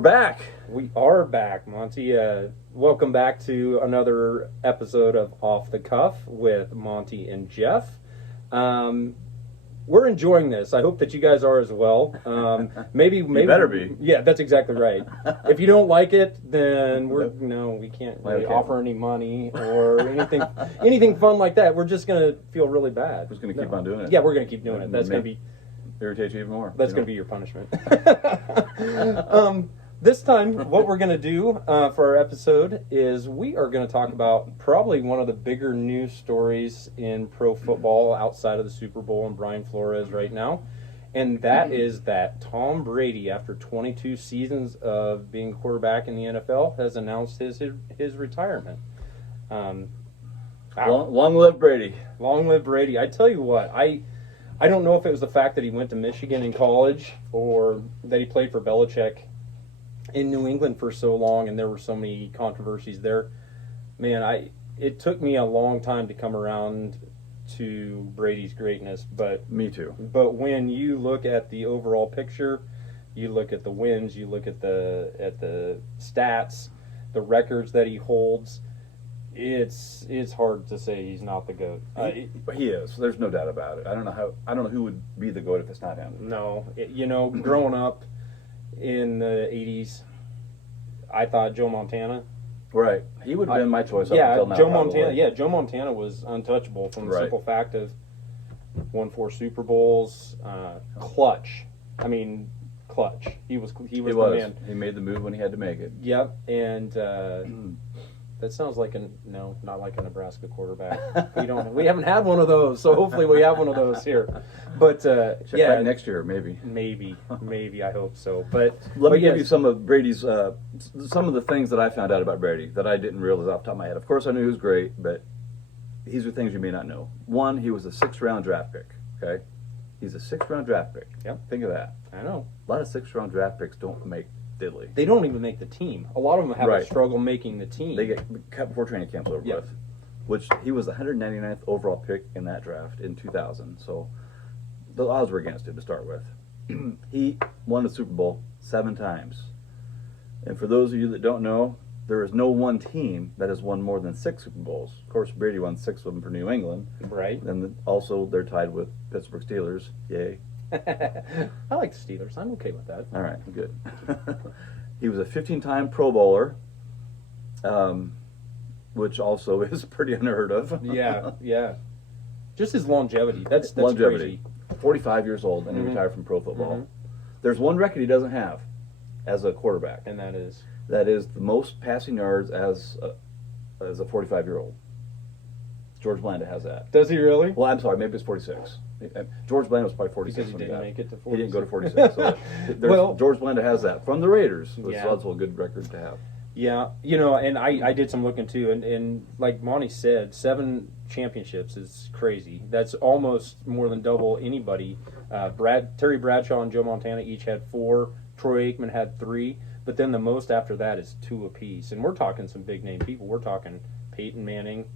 We're back. We are back, Monty. Welcome back to another episode of Off the Cuff with Monte and Geoff. We're enjoying this. I hope that you guys are as well. Maybe You better be. Yeah, that's exactly right. If you don't like it, then we can't really offer any money or anything fun like that. We're just gonna feel really bad. We're just gonna keep on doing it. Yeah, we're gonna keep doing it. That's gonna be irritate you even more. That's gonna be your punishment. This time, what we're going to do for our episode is we are going to talk about probably one of the bigger news stories in pro football outside of the Super Bowl and Brian Flores right now. And that is that Tom Brady, after 22 seasons of being quarterback in the NFL, has announced his retirement. Long live Brady. Long live Brady. I tell you what, I don't know if it was the fact that he went to Michigan in college or that he played for Belichick in New England for so long, and there were so many controversies there. Man, it took me a long time to come around to Brady's greatness, but me too. But when you look at the overall picture, you look at the wins, you look at the stats, the records that he holds, it's hard to say he's not the GOAT. He is. There's no doubt about it. I don't know who would be the GOAT if it's not him. No, growing up in the 80s, I thought Joe Montana. Right. He would have been my choice up until now. Joe Montana was untouchable from the simple fact of won 4 Super Bowls, clutch. I mean, clutch. He was the man. He made the move when he had to make it. Yep, and that sounds like not like a Nebraska quarterback. We haven't had one of those, so hopefully we have one of those here. But back next year, maybe. Maybe I hope so. But let me give you some of Brady's some of the things that I found out about Brady that I didn't realize off the top of my head. Of course, I knew he was great, but these are things you may not know. One, he was a 6th-round draft pick. Okay, he's a 6th-round draft pick. Yep. Think of that. I know. A lot of 6th-round draft picks don't make diddly. They don't even make the team. A lot of them have a struggle making the team. They get cut before training camp's over with. Which he was the 199th overall pick in that draft in 2000. So the odds were against him to start with. He won the Super Bowl 7 times. And for those of you that don't know, there is no one team that has won more than 6 Super Bowls. Of course, Brady won 6 of them for New England. Right. And also they're tied with Pittsburgh Steelers. Yay. I like the Steelers. I'm okay with that. All right, good. He was a 15-time Pro Bowler, which also is pretty unheard of. Yeah. Just his longevity. That's longevity. Crazy. 45 years old, and he retired from pro football. There's one record he doesn't have as a quarterback, and that is the most passing yards as a 45-year-old. George Blanda has that. Does he really? Well, I'm sorry, maybe it's 46. George Blanda was probably 46 because he didn't make it to 46. He didn't go to 46. So George Blanda has that from the Raiders, which is also a good record to have. Yeah, and I did some looking too, and like Monty said, 7 championships is crazy. That's almost more than double anybody. Terry Bradshaw and Joe Montana each had 4. Troy Aikman had 3, but then the most after that is 2 apiece. And we're talking some big name people. We're talking Peyton Manning,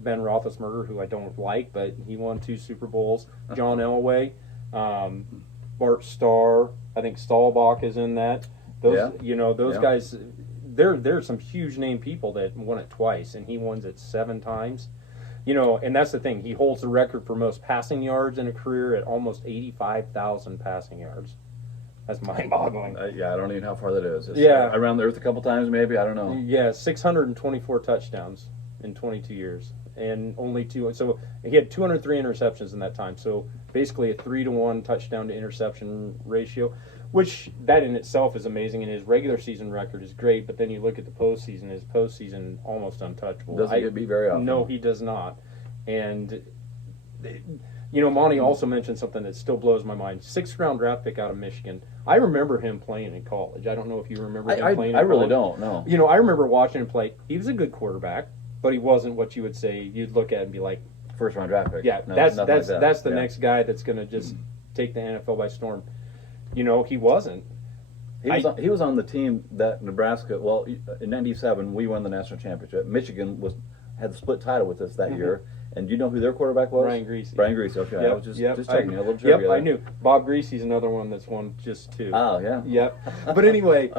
Ben Roethlisberger, who I don't like, but he won 2 Super Bowls. John Elway, Bart Starr. I think Staubach is in that. Those guys. There's some huge name people that won it twice, and he won it 7 times. And that's the thing. He holds the record for most passing yards in a career at almost 85,000 passing yards. That's mind-boggling. I don't even know how far that is. It's around the earth a couple times, maybe. I don't know. Yeah, 624 touchdowns in 22 years, and only 2. So he had 203 interceptions in that time. So basically a 3-to-1 touchdown to interception ratio, which that in itself is amazing. And his regular season record is great, but then you look at the postseason. His postseason almost untouchable. Doesn't get beat very often. No, he does not. And Monty also mentioned something that still blows my mind. 6th-round draft pick out of Michigan. I remember him playing in college. I don't know if you remember him playing in college. I really don't, no. I remember watching him play. He was a good quarterback, but he wasn't what you would say you'd look at and be like, 1st-round draft pick. Yeah, that's the next guy that's going to just take the NFL by storm. He wasn't. He was on the team that Nebraska, in 97, we won the national championship. Michigan was had the split title with us that year. And do you know who their quarterback was? Brian Greasy. Brian Greasy. Okay, Yep, I was just yep. checking. A little trivia. Yep, I knew. Bob Greasy's another one that's won just 2. Oh yeah. Yep. But anyway,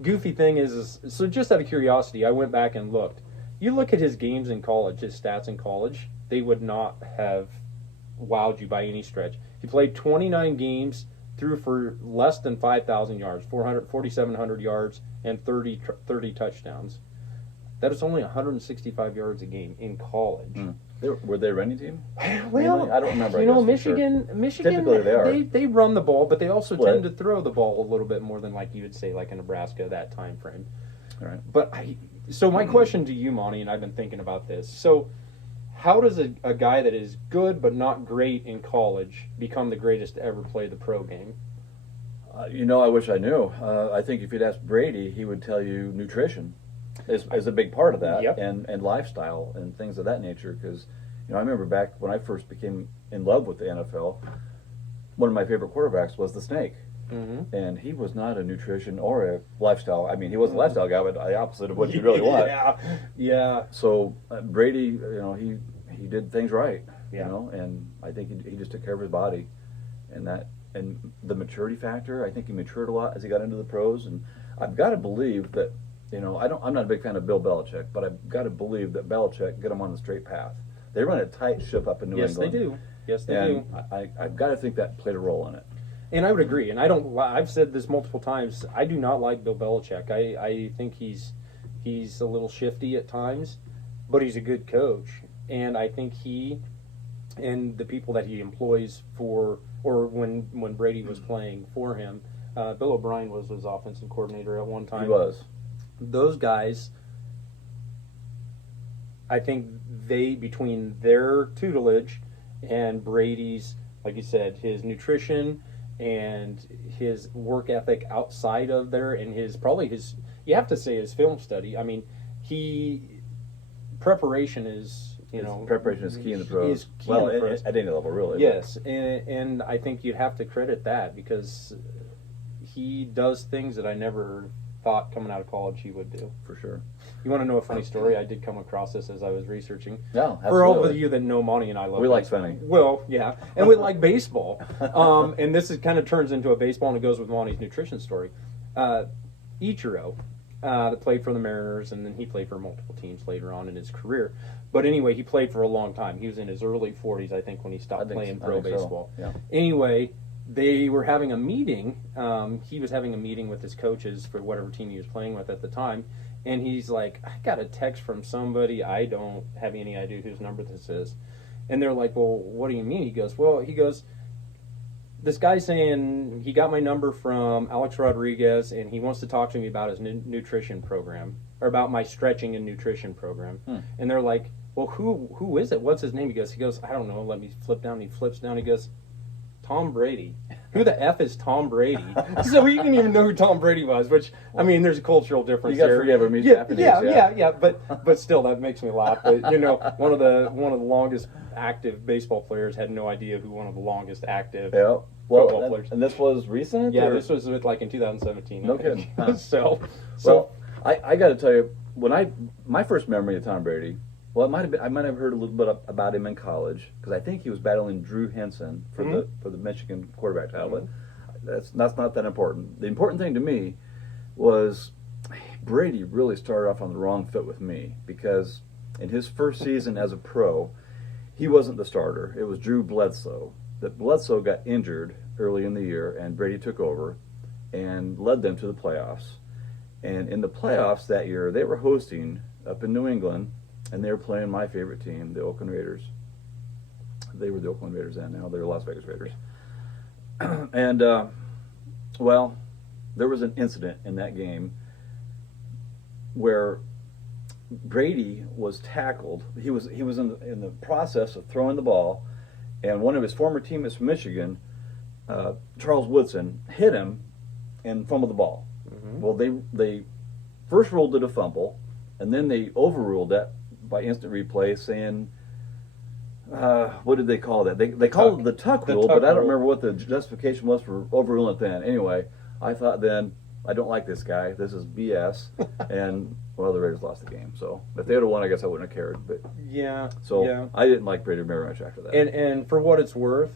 goofy thing is, so just out of curiosity, I went back and looked. You look at his games in college, his stats in college, they would not have wowed you by any stretch. He played 29 games, threw for less than 5,000 yards, 4,700 yards, and 30 touchdowns. That is only 165 yards a game in college. Were they a running team? Well, I don't remember. You know, Michigan. Typically they are. They run the ball, but they also Split. tend to throw the ball a little bit more than like you would say like in Nebraska that time frame. All right. But so my question to you, Monty, and I've been thinking about this. So, how does a guy that is good but not great in college become the greatest to ever play the pro game? I wish I knew. I think if you'd ask Brady, he would tell you nutrition is a big part of that, Yep. and lifestyle and things of that nature. Because I remember back when I first became in love with the NFL, one of my favorite quarterbacks was the Snake, and he was not a nutrition or a lifestyle. I mean, he was a lifestyle guy, but the opposite of what you really want. Yeah. So Brady, he did things right, Yeah. and I think he just took care of his body, and the maturity factor. I think he matured a lot as he got into the pros, and I've got to believe that. I'm not a big fan of Bill Belichick, but I've got to believe that Belichick get him on the straight path. They run a tight ship up in New Yes, England. they do. Yes, they And do. I've got to think that played a role in it. And I would agree. And I've said this multiple times. I do not like Bill Belichick. I think he's a little shifty at times, but he's a good coach. And I think he and the people that he employs when Brady was playing for him, Bill O'Brien was his offensive coordinator at one time. He was. Those guys, I think between their tutelage and Brady's, like you said, his nutrition and his work ethic outside of there, and you have to say his film study. I mean, preparation is, preparation is key in the pros. Is key in the pros. At any level, really. Yes, and I think you'd have to credit that because he does things that I never thought coming out of college he would do. For sure. You want to know a funny story? I did come across this as I was researching. Yeah, absolutely. For all of you that know Monty and I love We like baseball. funny. Well, yeah. And we like baseball. And this kind of turns into a baseball, and it goes with Monty's nutrition story. Ichiro, that played for the Mariners, and then he played for multiple teams later on in his career. But anyway, he played for a long time. He was in his early 40s, I think, when he stopped playing pro baseball. So. Yeah. Anyway, they were having a meeting. He was having a meeting with his coaches for whatever team he was playing with at the time. And he's like, I got a text from somebody. I don't have any idea whose number this is. And they're like, well, what do you mean? He goes, this guy's saying he got my number from Alex Rodriguez, and he wants to talk to me about his nutrition program, or about my stretching and nutrition program. And they're like, well, who is it? What's his name? He goes, I don't know. Let me flip down. He flips down. He goes, Tom Brady. Who the F is Tom Brady? So he didn't even know who Tom Brady was, which, I mean, there's a cultural difference you there. You got to forgive him. He's Japanese. Yeah. But still, that makes me laugh. But, one of the longest active baseball players had no idea who one of the longest active football players. And this was recent? Yeah, this was in 2017. No kidding. So I got to tell you, my first memory of Tom Brady, I might have heard a little bit about him in college because I think he was battling Drew Henson for the Michigan quarterback title. But that's not that important. The important thing to me was Brady really started off on the wrong foot with me because in his first season as a pro, he wasn't the starter. It was Drew Bledsoe. That Bledsoe got injured early in the year, and Brady took over and led them to the playoffs. And in the playoffs that year, they were hosting up in New England. And they were playing my favorite team, the Oakland Raiders. They were the Oakland Raiders then. Now they're the Las Vegas Raiders. And, there was an incident in that game where Brady was tackled. He was in the process of throwing the ball, and one of his former teammates from Michigan, Charles Woodson, hit him and fumbled the ball. Well, they first ruled it a fumble, and then they overruled that by instant replay, saying, what did they call that? They called it the tuck rule, but I don't remember what the justification was for overruling it then. Anyway, I thought then, I don't like this guy. This is BS. And, well, the Raiders lost the game. So if they would have won, I guess I wouldn't have cared. But yeah. I didn't like Brady very much after that. And for what it's worth,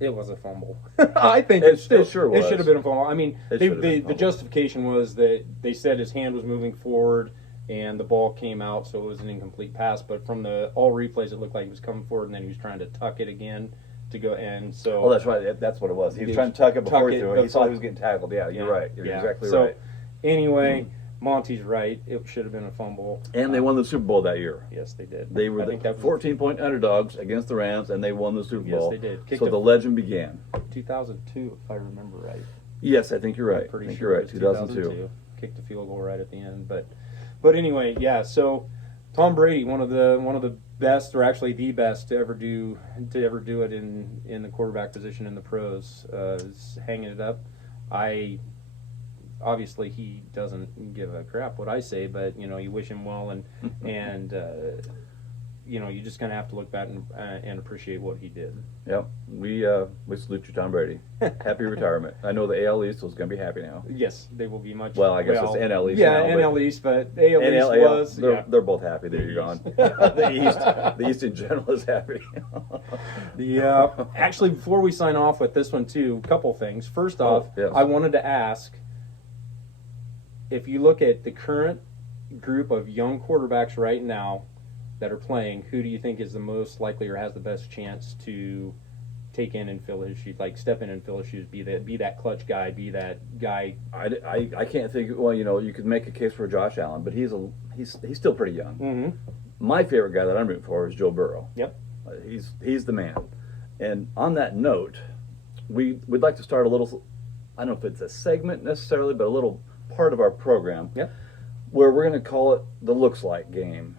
it was a fumble. I think it sure was. It should have been a fumble. I mean, the justification was that they said his hand was moving forward and the ball came out, so it was an incomplete pass. But from all replays, it looked like he was coming forward and then he was trying to tuck it again to go. And so, oh, that's right. That's what it was. He was trying to tuck it before he threw it. He saw he was getting tackled. Yeah, you're right. You're exactly right. Anyway, Monty's right. It should have been a fumble. And they won the Super Bowl that year. Yes, they did. They were the 14-point underdogs against the Rams, and they won the Super Bowl. Yes, they did. So the legend began. 2002, if I remember right. Yes, I think you're right. I'm pretty I think sure you're right. 2002. Kicked a field goal right at the end, but anyway, yeah. So Tom Brady, one of the best, or actually the best to ever do it in the quarterback position in the pros, is hanging it up. Obviously he doesn't give a crap what I say, but you wish him well, and you just kind of have to look back and appreciate what he did. Yep, we salute you, Tom Brady. Happy retirement. I know the AL East is going to be happy now. Yes, they will be much. Well, I guess it's NL East. Yeah, now, NL East, but AL East was. They're both happy that you're gone. The East in general is happy. Actually, before we sign off with this one too, a couple things. First off, yes. I wanted to ask, if you look at the current group of young quarterbacks right now that are playing, who do you think is the most likely or has the best chance to take in and fill his shoes, like step in and fill his shoes, be that clutch guy, be that guy? I can't think. Well, you could make a case for Josh Allen, but he's still pretty young. Mm-hmm. My favorite guy that I'm rooting for is Joe Burrow. Yep, he's the man. And on that note, we'd like to start a little. I don't know if it's a segment necessarily, but a little part of our program. Yep. Where we're going to call it the looks like game.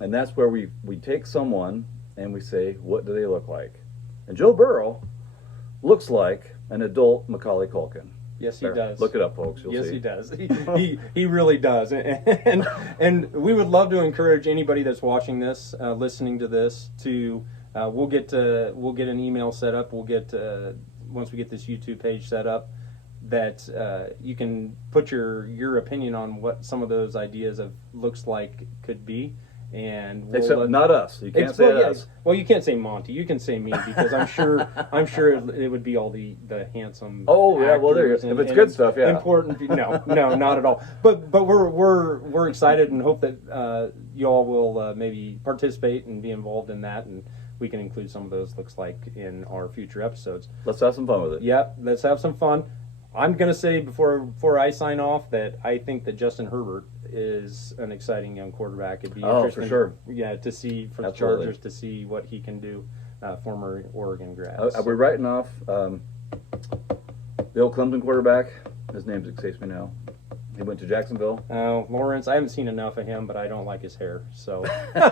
And that's where we take someone and we say, what do they look like? And Joe Burrow looks like an adult Macaulay Culkin. Yes, he does. Look it up, folks. You'll yes, see. He does. He really does. And we would love to encourage anybody that's watching this, listening to this, to we'll get an email set up. We'll get once we get this YouTube page set up, that you can put your opinion on what some of those ideas of looks like could be. And except not us. You can't say us. Well, you can't say Monty. You can say me, because I'm sure it would be all the handsome. Oh yeah, well there you go. If it's good stuff, yeah. Important. No, not at all. But we're excited and hope that you all will maybe participate and be involved in that, and we can include some of those looks like in our future episodes. Let's have some fun with it. Yep, let's have some fun. I'm going to say before I sign off that I think that Justin Herbert is an exciting young quarterback. It'd be interesting, for sure. Yeah, to see for Absolutely. the Chargers, to see what he can do. Former Oregon grad. We're writing off the old Clemson quarterback. His name escapes me now. He went to Jacksonville. Oh, Lawrence. I haven't seen enough of him, but I don't like his hair. So get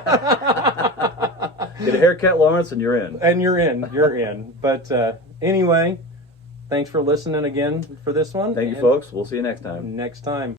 a haircut, Lawrence, and you're in. And you're in. But anyway. Thanks for listening again for this one. Thank you, folks. We'll see you next time. Next time.